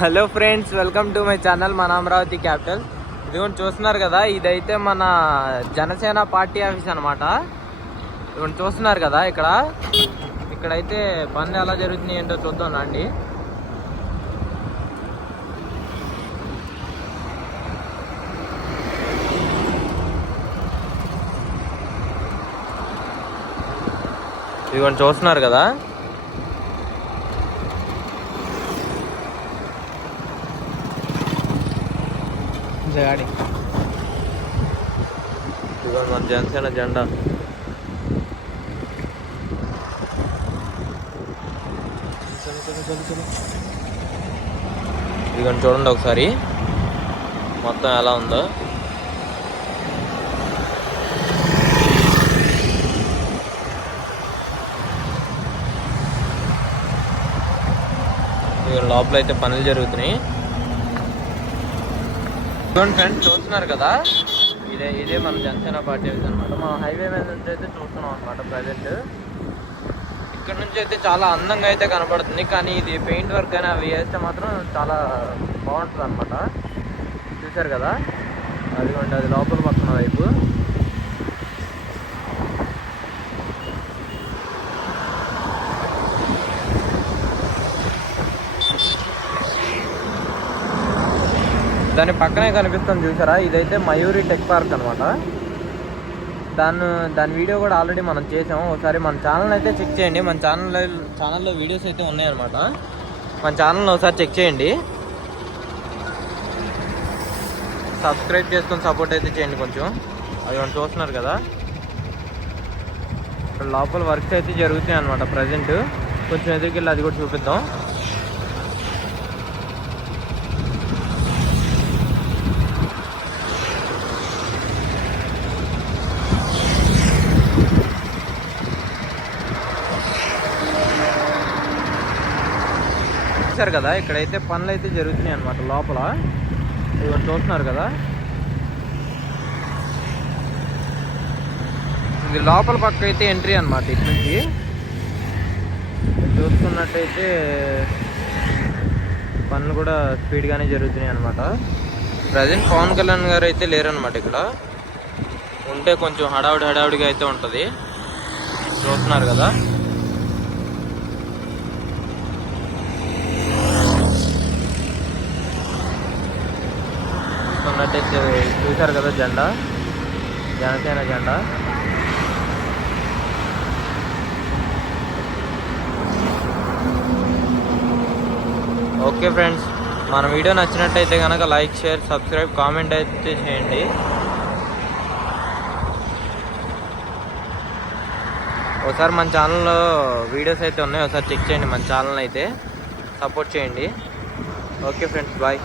Hello friends welcome to my channel మన Amaravati capital. ఇదిగోండి చూస్తున్నారు కదా ఇదైతే మన జనసేన పార్టీ ఆఫీస్ అనమాట ఇదిగోండి చూస్తున్నారు కదా ఇక్కడ. ఇక్కడైతే పనులు ఎలా జరుగుతుంది ఏంటో చూద్దాం అండి ఇదిగోండి చూస్తున్నారు కదా. గాడి ఇదిగోండి మన జనసేన జెండా. ఇదిగోండి చూడండి ఒకసారి. మొత్తం ఎలా ఉందో. ఇదిగోండి లోపల అయితే పనులు జరుగుతున్నాయి. చూడండి ఫ్రెండ్స్ చూస్తున్నారు కదా? ఇదే ఇదే మన జనసేన పార్టీ అయితే అనమాట మనం హైవే మీద నుంచి అయితే చూస్తున్నాం అనమాట ప్రజెంట్. ఇక్కడ నుంచి అయితే చాలా అందంగా అయితే కనపడుతుంది కానీ ఇది పెయింట్ వర్క్ అని అవి వేస్తే మాత్రం చాలా బాగుంటుంది అనమాట చూసారు కదా? అదిగోండి అది లోపల పక్కన వైపు. దాని పక్కనే కనిపిస్తుంది చూసారా? ఇదైతే మయూరి టెక్ పార్క్ అనమాట దాన్ని దాని వీడియో కూడా ఆల్రెడీ మనం చేసాం ఒకసారి మన ఛానల్ అయితే చెక్ చేయండి. మన ఛానల్లో ఛానల్లో వీడియోస్ అయితే ఉన్నాయన్నమాట. మన ఛానల్ని ఒకసారి చెక్ చేయండి. సబ్స్క్రైబ్ చేసుకొని సపోర్ట్ అయితే చేయండి కొంచెం. అది మనం చూస్తున్నారు కదా. ఇక్కడ లోపల వర్క్స్ అయితే జరుగుతున్నాయి అనమాట ప్రజెంట్ కొంచెం ఎదురుకెళ్ళి అది కూడా చూపిద్దాం. చూసారు కదా ఇక్కడైతే పనులు అయితే జరుగుతున్నాయి అనమాట లోపల. ఇవన్నీ చూస్తున్నారు కదా. ఇది లోపల పక్క అయితే ఎంట్రీ అనమాట ఇటు నుంచి చూస్తున్నట్టయితే పనులు కూడా స్పీడ్గానే జరుగుతున్నాయి అనమాట ప్రజెంట్ పవన్ కళ్యాణ్ గారు అయితే లేరనమాట ఇక్కడ. ఉంటే కొంచెం హడావుడి హడావుడిగా అయితే ఉంటుంది. చూస్తున్నారు కదా. చూస్తున్నట్టయితే చూశారు కదా జెండా? జనసేన జెండా. ఓకే ఫ్రెండ్స్ మన వీడియో నచ్చినట్టయితే కనుక లైక్ షేర్ సబ్స్క్రైబ్ కామెంట్ అయితే చేయండి. ఒకసారి మన ఛానల్లో వీడియోస్ అయితే ఉన్నాయి ఒకసారి చెక్ చేయండి మన ఛానల్ అయితే. సపోర్ట్ చేయండి. Okay friends bye.